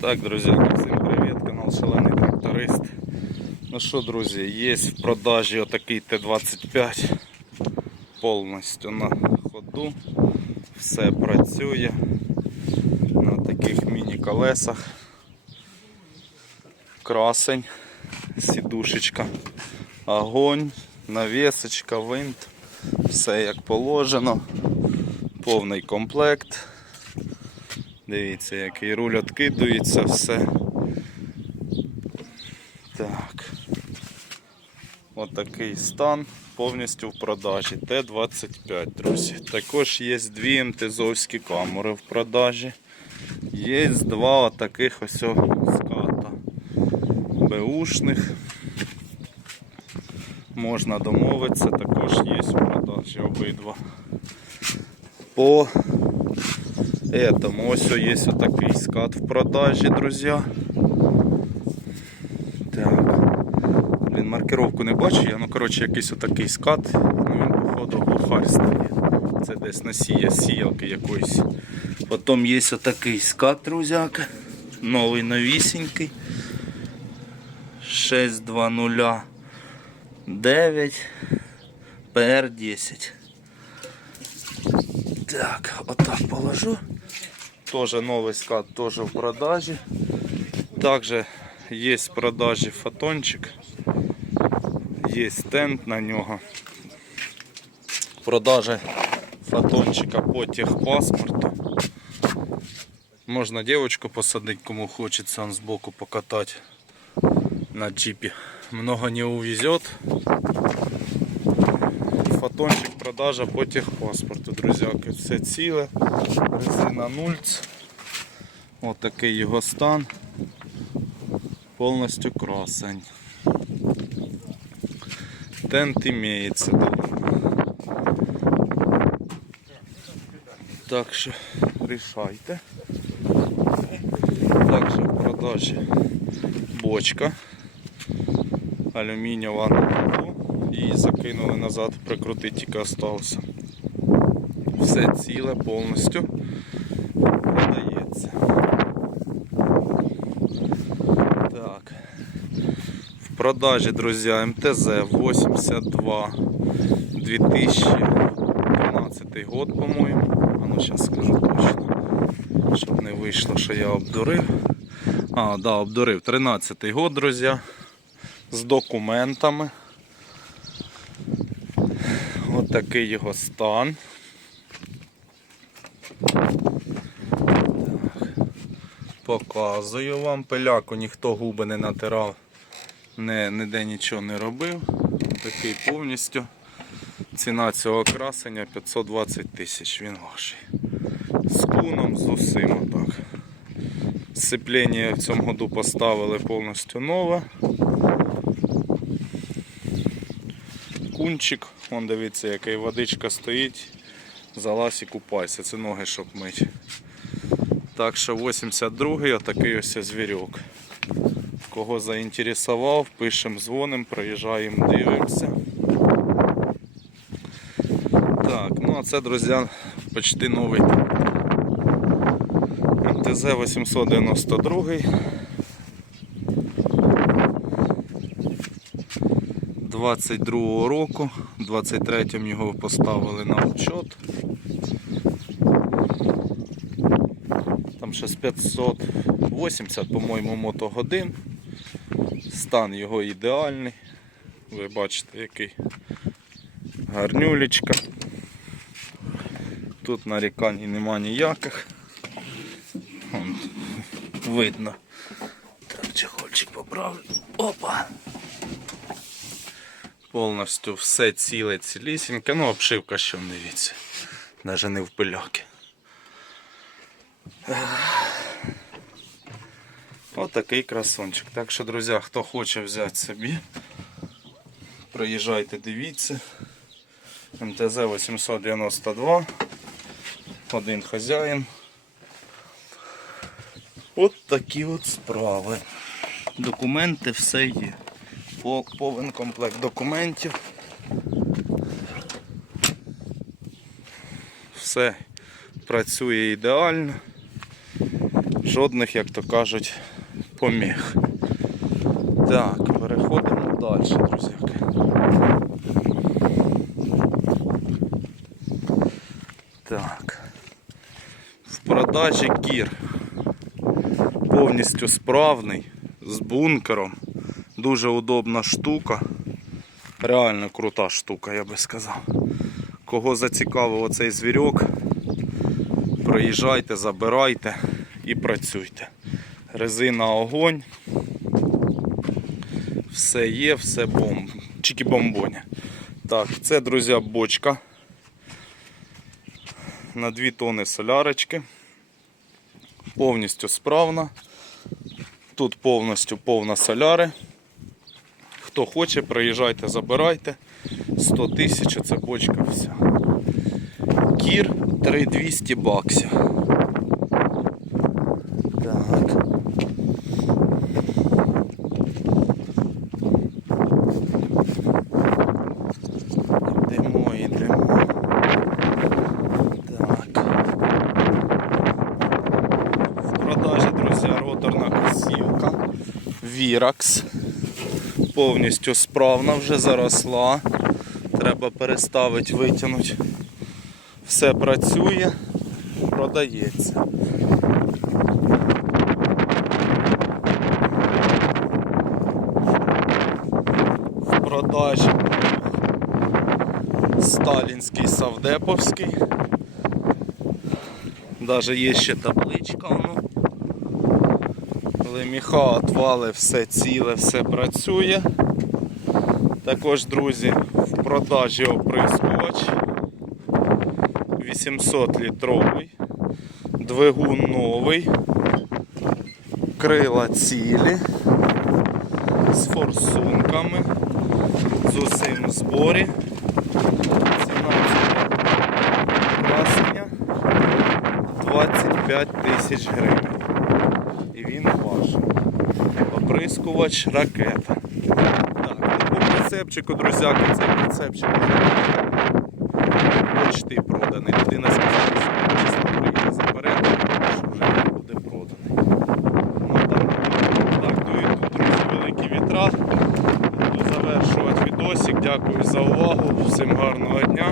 Так, друзі, всім привіт, канал Шалений Тракторист. Ну що, друзі, є в продажі отакий Т-25 повністю на ходу. Все працює на таких міні-колесах. Красень, сідушечка, огонь, навісочка, винт. Все як положено. Повний комплект. Дивіться, який руль відкидується, все. Так. Отакий стан повністю в продажі. Т-25, друзі. Також є дві МТЗовські камери в продажі. Є два отаких ось ската. Беушних. Можна домовитися, також є в продажі обидва. По этому ось є отакий скат в продажі, друзі. Так. Блін, маркировку не бачу, я ну коротше якийсь отакий скат, ну він походу глухарь стає. Це десь носія сіялки якоїсь. Потім є отакий скат, друзяка. Новий новісінький. 6209 PR10. Так, отак положу. Тоже новый скат, тоже в продаже. Также есть в продаже фотончик. Есть стенд на нього. В продаже фотончика по техпаспорту. Можна девочку посадить, кому хочется он сбоку покатать на джипе. Много не увезет. Фотончик продажа по техпаспорту, друзяки. Все ціле, резина нульц. Ось такий його стан. Повністю красень. Тент імеється. Так що рішайте. Також в продажі бочка алюмінієва Її закинули назад, прикрутити тільки остався. Все ціле повністю продається. Так. В продажі, друзі, МТЗ 82 2012 год, по-моєму. А ну зараз скажу точно. Щоб не вийшло, що я обдурив. А, да, обдурив. 13-й год, друзі. З документами. Такий його стан. Показую вам. Пиляку ніхто губи не натирав, не, ніде нічого не робив. Такий повністю. Ціна цього красення 520 тисяч, він ваший. З куном, з усім отак. Сцеплення в цьому году поставили повністю нове. Кунчик, вон дивіться, який водичка стоїть. Залазь і купайся, це ноги, щоб мить. Так що 82-й отакий ось звірок. Кого заінтересував, пишемо, дзвонимо, приїжджаємо, дивимося. Так, ну а це, друзі, почти новий МТЗ 892 22 року, 23-м його поставили на учет. Там ще з 580, по-моєму, мотогодин. Стан його ідеальний. Ви бачите, який гарнюлечка. Тут нарікань нема ніяких. Вон, видно. Так, чехольчик поправлю. Опа! Повністю все ціле, цілісіньке. Ну, обшивка що дивіться. Навіть не в пиляки. Ось такий красончик. Так що, друзі, хто хоче взяти собі, приїжджайте, дивіться. МТЗ 892. Один хазяїн. От такі от справи. Документи все є. По- Повен комплект документів. Все працює ідеально. Жодних, як то кажуть, поміг. Так, переходимо далі, друзяки. Так. В продажі кір. Повністю справний, з бункером. Дуже удобна штука. Реально крута штука, я би сказав. Кого зацікавив оцей звірок, приїжджайте, забирайте і працюйте. Резина огонь. Все є, все бомб. Чики бомбоні. Так, це, друзі, бочка. На 2 тони солярочки. Повністю справна. Тут повністю повна соляри. Хто хоче, приїжджайте, забирайте. 100 тисяч, це бочка вся. Кір 3200 баксів. Так. Йдемо, йдемо. Так. В продажі, друзі, роторна косівка. Virax. Повністю справна, вже заросла. Треба переставити, витягнути. Все працює, продається. В продажі сталінський савдеповський. Даже є ще табличка. Ну. Леміха отвали, все ціле, все працює. Також, друзі, в продажі оприскувач 800 літровий, двигун новий, крила цілі, з форсунками, з усім в зборі. Ціна красення 25 тисяч гривень. І він ваш. Оприскувач ракета. Так, по прицепчику, друзяки, цей прицепчик почти проданий. Людина сказала, що чесно приїде забере, що вже буде проданий. Ну, так, так, ну і тут, друзі, великі вітра. Буду завершувати відосик. Дякую за увагу. Всім гарного дня.